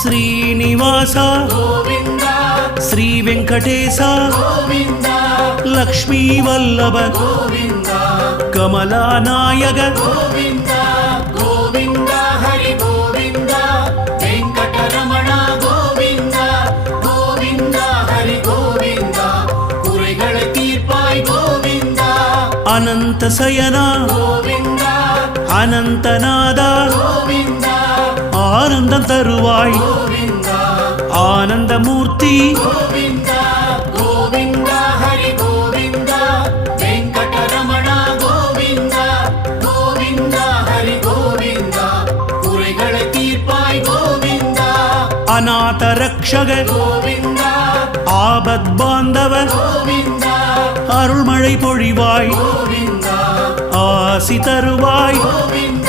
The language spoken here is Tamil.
శ్రీనివాస గోవింద శ్రీ వెంకటేశ గోవింద లక్ష్మీ వల్లభ గోవింద కమలానాయక గోవింద గోవింద హరి గోవింద వెంకటరమణ గోవింద గోవింద హరి గోవింద குறைகளை தீர்ப்பாய் கோவிந்த అనంత శయన கோவிந்த అనంతనాద கோவிந்த ஆனந்தம் தருவாய் கோவிந்த ஆனந்தமூர்த்தி கோவிந்த கோவிந்த ஹரி கோவிந்த வெங்கடரமண கோவிந்த கோவிந்த ஹரி கோவிந்த குறைகளை தீர்ப்பாய் கோவிந்த அநாத ரக்ஷக கோவிந்த ஆபத் பாந்தவ கோவிந்த அருள்மழை பொழிவாய் கோவிந்த ஆசி தருவாய் கோவிந்த